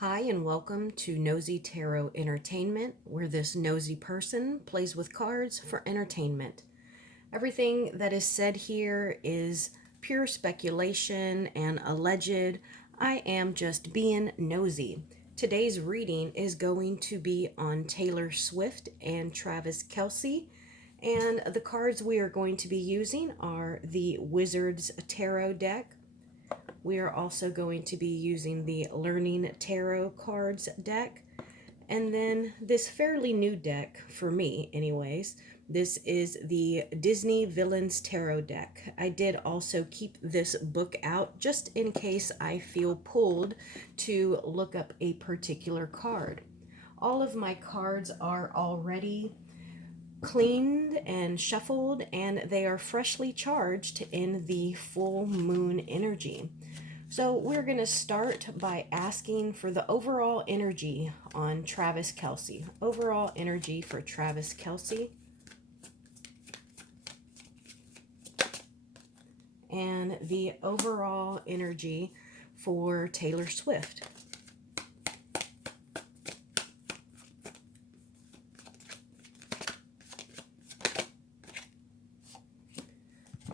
Hi, and welcome to Nosy Tarot Entertainment, where this nosy person plays with cards for entertainment. Everything that is said here is pure speculation and alleged. I am just being nosy. Today's reading is going to be on Taylor Swift and Travis Kelce, and the cards we are going to be using are the Wizard's Tarot deck. We are also going to be using the Learning Tarot cards deck. And then this fairly new deck, for me anyways, this is the Disney Villains Tarot deck. I did also keep this book out just in case I feel pulled to look up a particular card. All of my cards are already cleaned and shuffled, and they are freshly charged in the full moon energy. So we're going to start by asking for the overall energy on Travis Kelce. Overall energy for Travis Kelce. And the overall energy for Taylor Swift.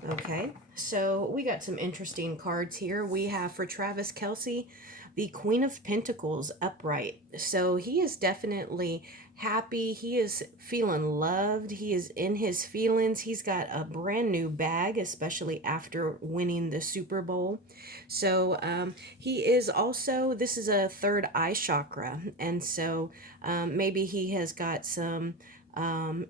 Okay, so we got some interesting cards here. We have for Travis Kelce, the Queen of Pentacles upright. So he is definitely happy. He is feeling loved. He is in his feelings. He's got a brand new bag, especially after winning the Super Bowl. So he is also, this is a third eye chakra. And so maybe he has got some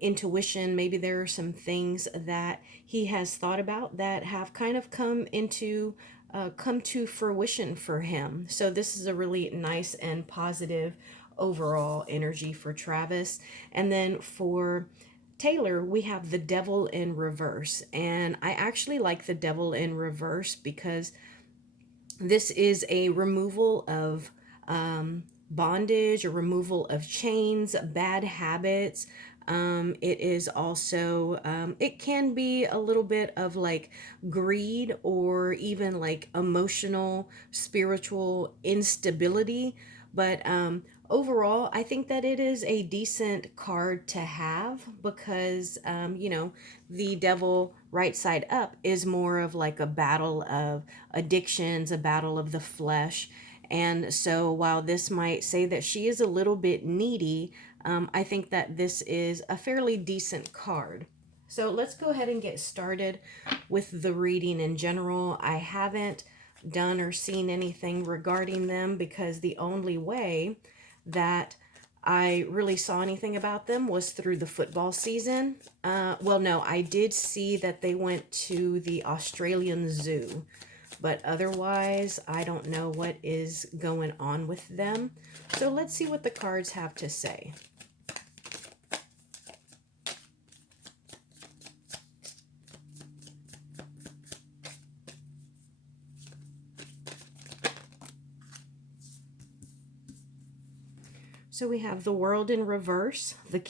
intuition. Maybe there are some things that he has thought about that have kind of come to fruition for him. So this is a really nice and positive overall energy for Travis. And then for Taylor, we have the Devil in reverse. And I actually like the Devil in reverse because this is a removal of bondage, a removal of chains, bad habits. It is also, it can be a little bit of like greed or even like emotional, spiritual instability. But overall, I think that it is a decent card to have because, the devil right side up is more of like a battle of addictions, a battle of the flesh. And so while this might say that she is a little bit needy, I think that this is a fairly decent card. So let's go ahead and get started with the reading in general. I haven't done or seen anything regarding them because the only way that I really saw anything about them was through the football season. Well, no, I did see that they went to the Australian Zoo, but otherwise, I don't know what is going on with them. So let's see what the cards have to say. So we have the World in reverse, the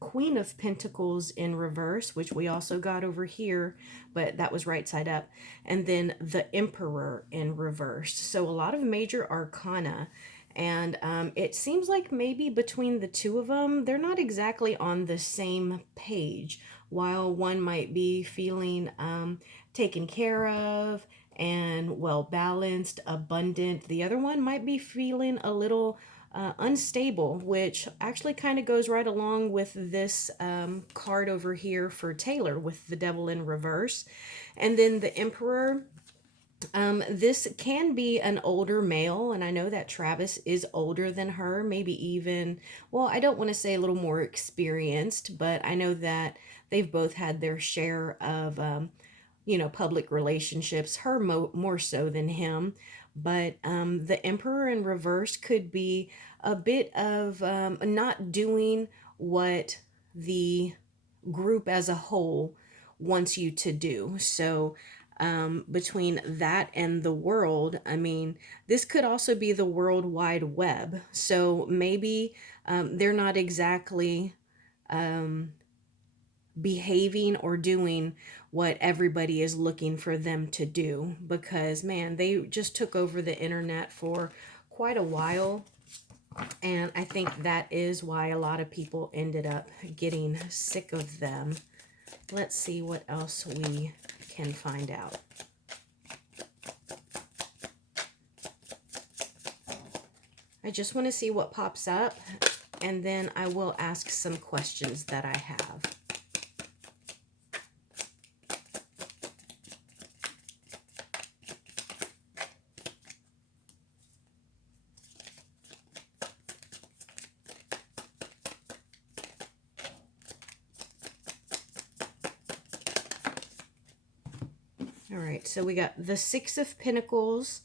Queen of Pentacles in reverse, which we also got over here, but that was right side up, and then the Emperor in reverse. So a lot of major arcana, and it seems like maybe between the two of them, they're not exactly on the same page. While one might be feeling taken care of and well balanced, abundant, the other one might be feeling a little unstable, which actually kind of goes right along with this card over here for Taylor with the Devil in reverse. And then the Emperor, this can be an older male, and I know that Travis is older than her, maybe even, well, I don't want to say a little more experienced, but I know that they've both had their share of, public relationships, her more so than him. But the Emperor in reverse could be a bit of not doing what the group as a whole wants you to do. So between that and the world, I mean, this could also be the World Wide Web. So maybe they're not exactly behaving or doing what everybody is looking for them to do, because man, they just took over the internet for quite a while. And I think that is why a lot of people ended up getting sick of them. Let's see what else we can find out. I just want to see what pops up, and then I will ask some questions that I have. All right, so we got the Six of Pentacles,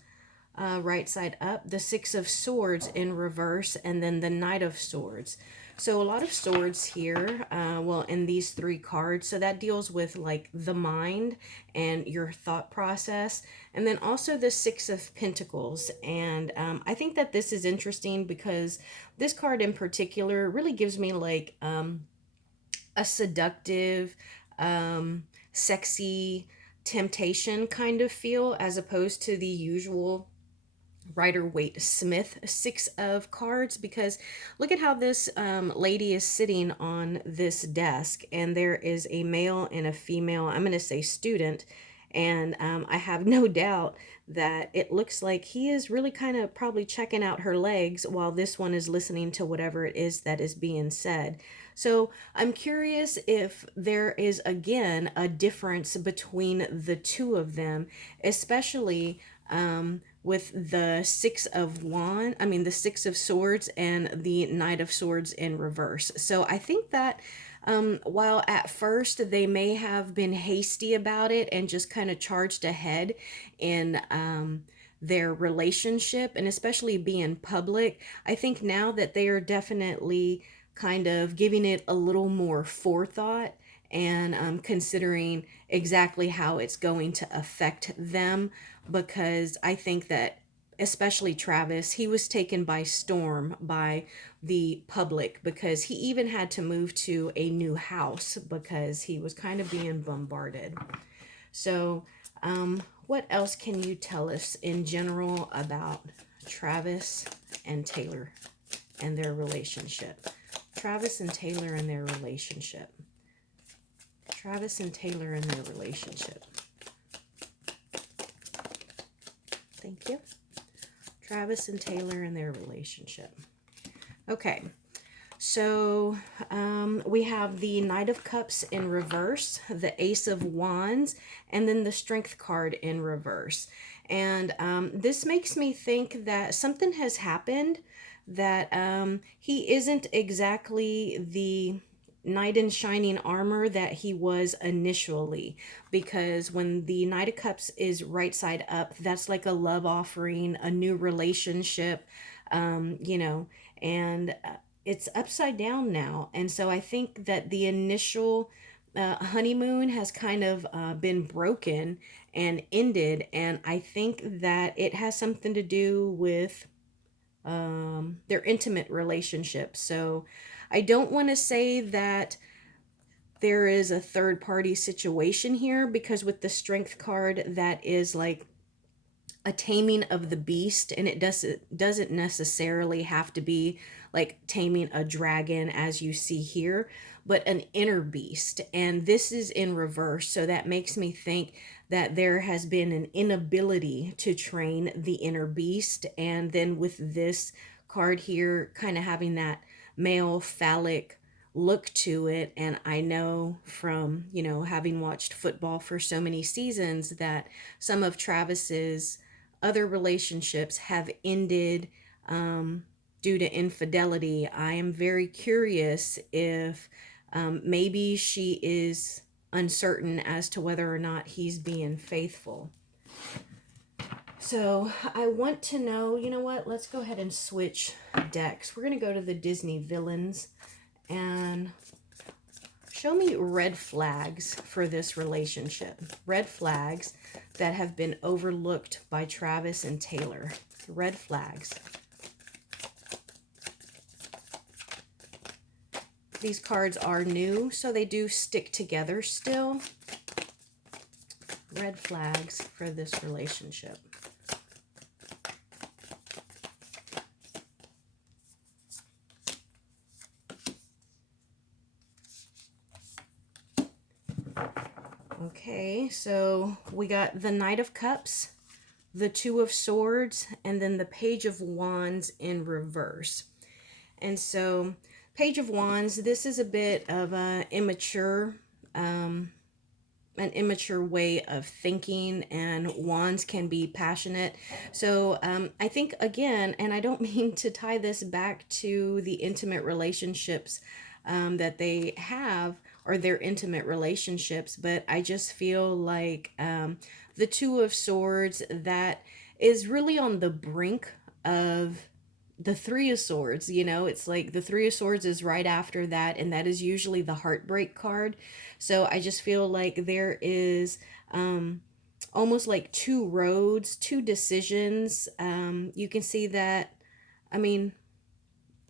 right side up, the Six of Swords in reverse, and then the Knight of Swords. So a lot of swords here, well, in these three cards. So that deals with like the mind and your thought process. And then also the Six of Pentacles. And I think that this is interesting because this card in particular really gives me like a seductive, sexy temptation kind of feel, as opposed to the usual Rider-Waite-Smith Six of Cards. Because look at how this lady is sitting on this desk, and there is a male and a female, I'm going to say student, and I have no doubt that it looks like he is really kind of probably checking out her legs while this one is listening to whatever it is that is being said. So I'm curious if there is again a difference between the two of them, especially with the the Six of Swords and the Knight of Swords in reverse. So I think that while at first they may have been hasty about it and just kind of charged ahead in their relationship, and especially being public, I think now that they are definitely kind of giving it a little more forethought and considering exactly how it's going to affect them. Because I think that especially Travis, he was taken by storm by the public, because he even had to move to a new house because he was kind of being bombarded. So what else can you tell us in general about Travis and Taylor and their relationship? Travis and Taylor and their relationship. Travis and Taylor and their relationship. Thank you. Travis and Taylor and their relationship. Okay, so we have the Knight of Cups in reverse, the Ace of Wands, and then the Strength card in reverse. And this makes me think that something has happened, that he isn't exactly the knight in shining armor that he was initially. Because when the Knight of Cups is right side up, that's like a love offering, a new relationship, you know, and it's upside down now. And so I think that the initial honeymoon has kind of been broken and ended, and I think that it has something to do with their intimate relationship. So I don't want to say that there is a third party situation here, because with the Strength card, that is like a taming of the beast, and it doesn't necessarily have to be like taming a dragon as you see here, but an inner beast. And this is in reverse, so that makes me think that there has been an inability to train the inner beast. And then with this card here kind of having that male phallic look to it, and I know from, you know, having watched football for so many seasons, that some of Travis's other relationships have ended due to infidelity. I am very curious if maybe she is uncertain as to whether or not he's being faithful. So I want to know, you know what, let's go ahead and switch decks. We're going to go to the Disney villains and show me red flags for this relationship. Red flags that have been overlooked by Travis and Taylor. Red flags. These cards are new, so they do stick together still. Red flags for this relationship. Okay, so we got the Knight of Cups, the Two of Swords, and then the Page of Wands in reverse. And so, Page of Wands, this is a bit of um, an immature way of thinking, and wands can be passionate. So I think, again, and I don't mean to tie this back to the intimate relationships that they have, or their intimate relationships, but I just feel like the Two of Swords, that is really on the brink of the Three of Swords. It's like the Three of Swords is right after that, and that is usually the heartbreak card. So I just feel like there is almost like two roads, two decisions. You can see that. I mean,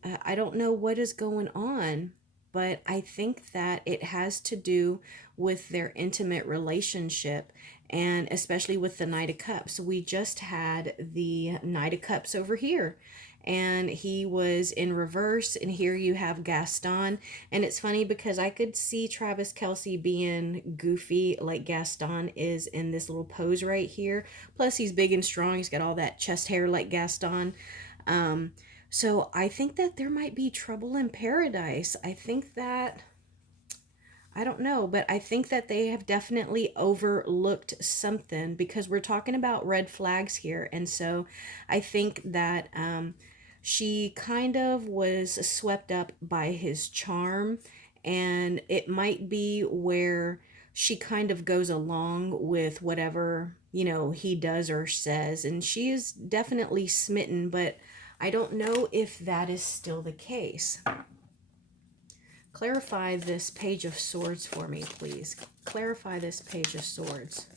I don't know what is going on, but I think that it has to do with their intimate relationship, and especially with the Knight of Cups. We just had the Knight of Cups over here, and he was in reverse, and here you have Gaston. And it's funny because I could see Travis Kelce being goofy like Gaston is in this little pose right here. Plus he's big and strong, he's got all that chest hair like Gaston. um, so I think that there might be trouble in paradise. I think that, I don't know, but I think that they have definitely overlooked something, because we're talking about red flags here. And so I think that she kind of was swept up by his charm, and it might be where she kind of goes along with whatever, he does or says, and she is definitely smitten, but I don't know if that is still the case. Clarify this Page of Swords for me, please. Clarify this Page of Swords.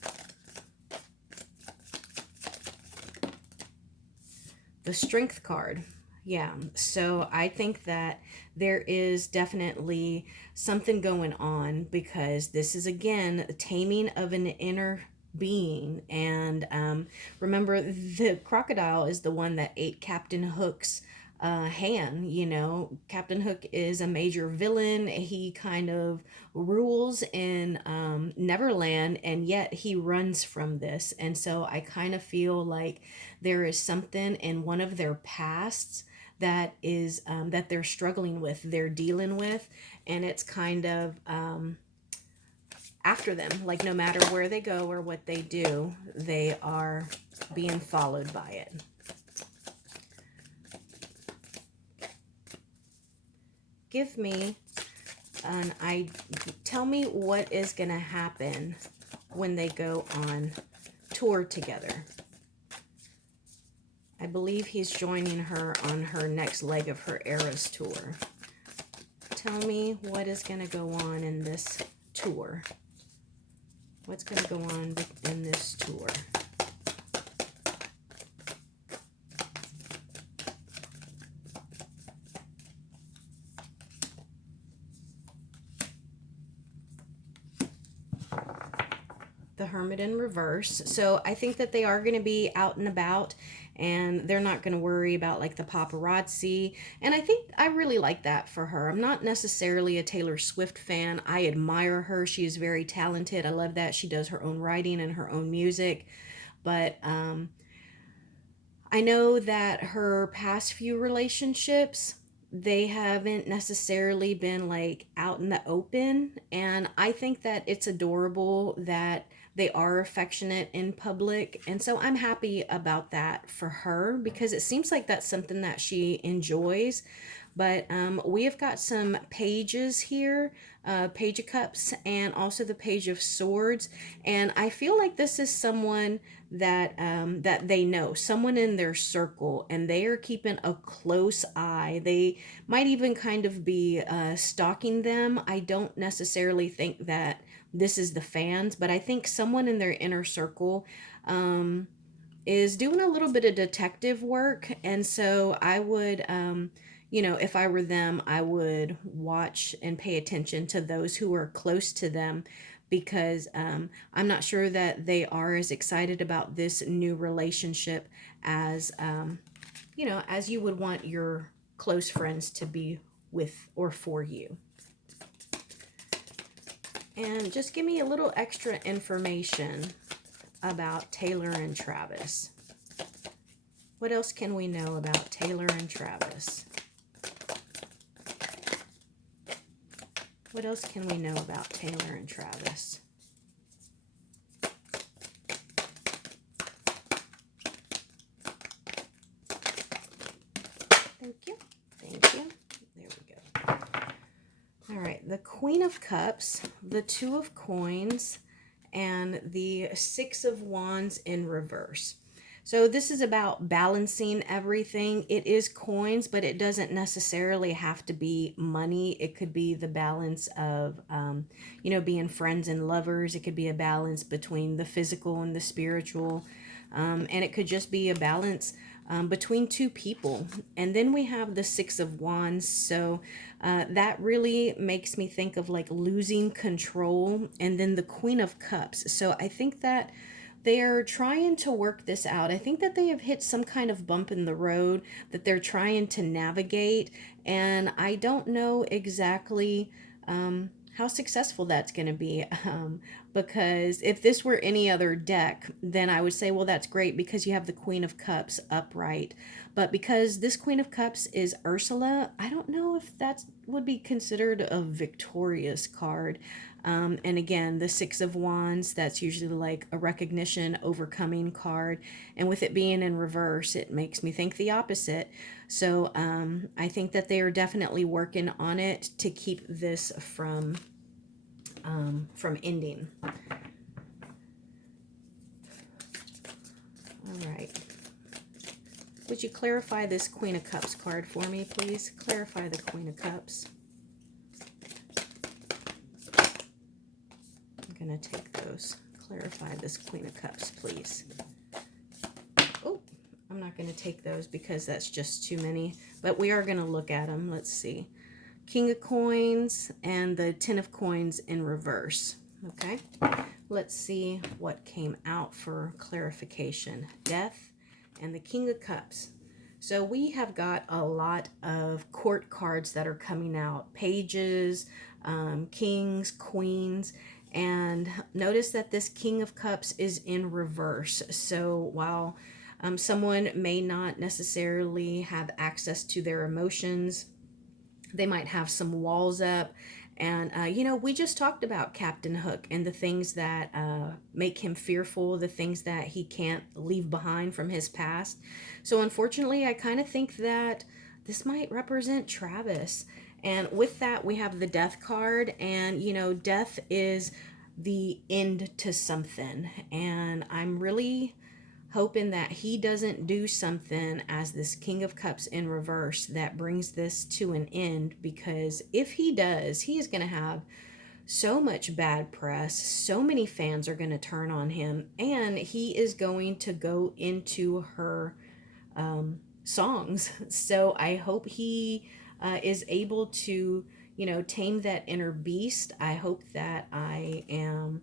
The Strength card. Yeah, so I think that there is definitely something going on, because this is, again, a taming of an inner being. And remember, the crocodile is the one that ate Captain Hook's hand. Captain Hook is a major villain. He kind of rules in Neverland, and yet he runs from this. And so I kind of feel like there is something in one of their pasts that is that they're struggling with, they're dealing with, and it's kind of after them. Like, no matter where they go or what they do, they are being followed by it. Give me tell me what is going to happen when they go on tour together. I believe he's joining her on her next leg of her Eras tour. Tell me what is going to go on in this tour. What's going to go on in this tour? The Hermit in reverse. So I think that they are going to be out and about, and they're not going to worry about like the paparazzi. And I think I really like that for her. I'm not necessarily a Taylor Swift fan. I admire her. She is very talented. I love that she does her own writing and her own music. But I know that her past few relationships, they haven't necessarily been like out in the open, and I think that it's adorable that they are affectionate in public. And so I'm happy about that for her, because it seems like that's something that she enjoys. But we have got some pages here, Page of Cups and also the Page of Swords. And I feel like this is someone that that they know, someone in their circle, and they are keeping a close eye. They might even kind of be stalking them. I don't necessarily think that this is the fans, but I think someone in their inner circle is doing a little bit of detective work. And so I would, if I were them, I would watch and pay attention to those who are close to them, because I'm not sure that they are as excited about this new relationship as, as you would want your close friends to be with or for you. And just give me a little extra information about Taylor and Travis. What else can we know about Taylor and Travis? What else can we know about Taylor and Travis? Thank you. Thank you. There we go. All right, the Queen of Cups, the Two of Coins, and the Six of Wands in reverse. So this is about balancing everything. It is coins, but it doesn't necessarily have to be money. It could be the balance of, being friends and lovers. It could be a balance between the physical and the spiritual. And it could just be a balance between two people. And then we have the Six of Wands. So that really makes me think of like losing control. And then the Queen of Cups. So I think that they're trying to work this out. I think that they have hit some kind of bump in the road that they're trying to navigate. And I don't know exactly how successful that's going to be. Because if this were any other deck, then I would say, well, that's great because you have the Queen of Cups upright. But because this Queen of Cups is Ursula, I don't know if that would be considered a victorious card. And again, the Six of Wands, that's usually like a recognition, overcoming card. And with it being in reverse, it makes me think the opposite. So I think that they are definitely working on it to keep this from ending. All right. Would you clarify this Queen of Cups card for me, please? Clarify the Queen of Cups. I'm going to take those. Clarify this Queen of Cups, please. Oh, I'm not going to take those because that's just too many. But we are going to look at them. Let's see. King of Coins and the Ten of Coins in reverse. Okay. Let's see what came out for clarification. Death and the King of Cups. So we have got a lot of court cards that are coming out. Pages, kings, queens. And notice that this King of Cups is in reverse. So while someone may not necessarily have access to their emotions, they might have some walls up. And, we just talked about Captain Hook and the things that make him fearful, the things that he can't leave behind from his past. So unfortunately, I kind of think that this might represent Travis. And with that, we have the Death card. And, death is the end to something. And I'm really hoping that he doesn't do something as this King of Cups in reverse that brings this to an end, because if he does, he is going to have so much bad press. So many fans are going to turn on him, and he is going to go into her songs. So I hope he is able to, tame that inner beast. I hope that I am,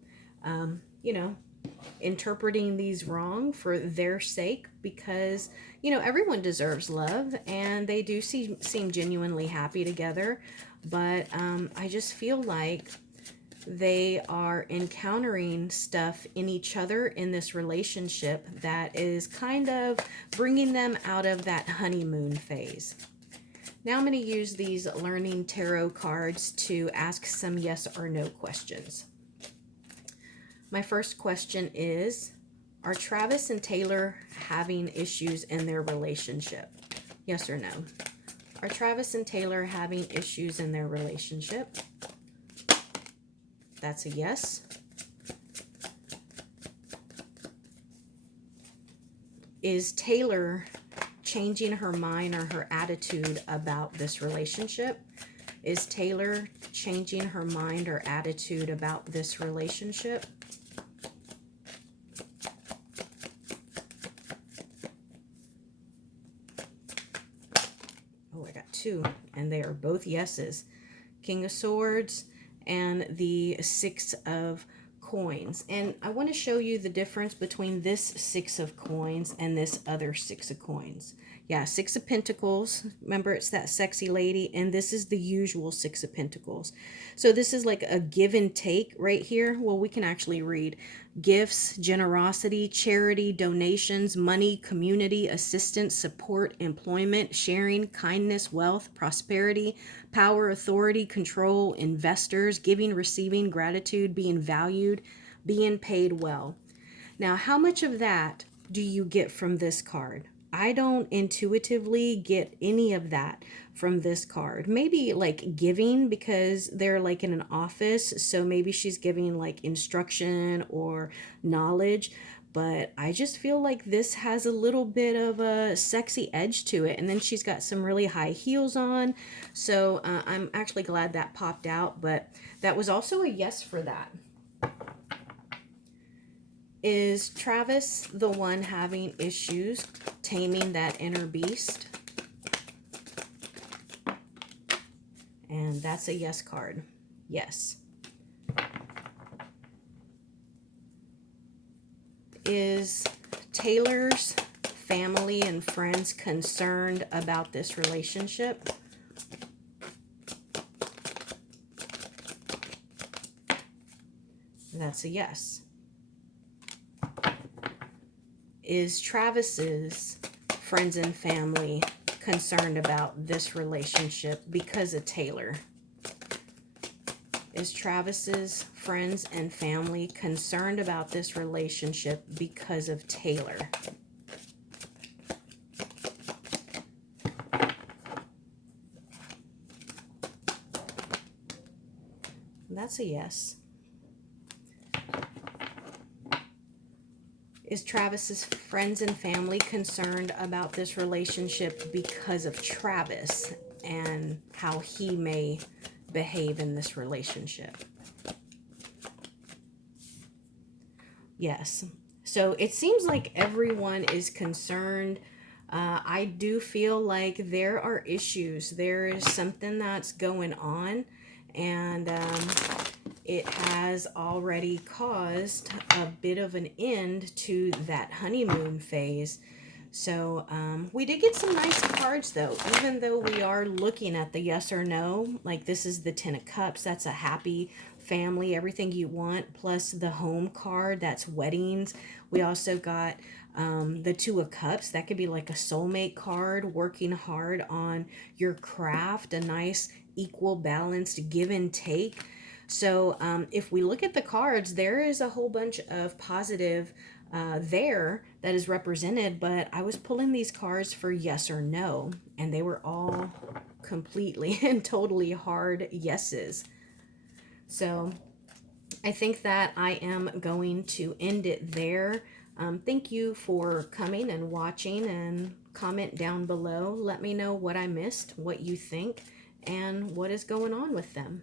interpreting these wrong for their sake, because everyone deserves love and they do seem genuinely happy together, but I just feel like they are encountering stuff in each other in this relationship that is kind of bringing them out of that honeymoon phase. Now I'm going to use these learning tarot cards to ask some yes or no questions. My first question is, are Travis and Taylor having issues in their relationship? Yes or no? Are Travis and Taylor having issues in their relationship? That's a yes. Is Taylor changing her mind or her attitude about this relationship? Is Taylor changing her mind or attitude about this relationship? Oh, I got two, and they are both yeses. King of Swords and the Six of coins, and I want to show you the difference between this 6 of coins and this other 6 of coins. Yeah, 6 of Pentacles. Remember, it's that sexy lady, and this is the usual 6 of Pentacles. So this is like a give and take right here. Well, we can actually read gifts, generosity, charity, donations, money, community, assistance, support, employment, sharing, kindness, wealth, prosperity, power, authority, control, investors, giving, receiving, gratitude, being valued, being paid well. Now, how much of that do you get from this card? I don't intuitively get any of that from this card. Maybe like giving, because they're like in an office, so maybe she's giving like instruction or knowledge, but I just feel like this has a little bit of a sexy edge to it. And then she's got some really high heels on, so I'm actually glad that popped out, but that was also a yes for that. Is Travis the one having issues taming that inner beast? And that's a yes card. Yes. Is Taylor's family and friends concerned about this relationship? That's a yes. Is Travis's friends and family concerned about this relationship because of Taylor? Is Travis's friends and family concerned about this relationship because of Taylor? That's a yes. Is Travis's friends and family concerned about this relationship because of Travis and how he may behave in this relationship? Yes. So it seems like everyone is concerned. I do feel like there are issues. There is something that's going on, and it has already caused a bit of an end to that honeymoon phase. So we did get some nice cards, though, even though we are looking at the yes or no. Like, this is the 10 of Cups. That's a happy family, everything you want, plus the home card. That's weddings. We also got the 2 of Cups. That could be like a soulmate card, working hard on your craft, a nice equal balanced give and take. So if we look at the cards, there is a whole bunch of positive there that is represented, but I was pulling these cards for yes or no, and they were all completely and totally hard yeses. So I think that I am going to end it there. Thank you for coming and watching, and comment down below. Let me know what I missed, what you think, and what is going on with them.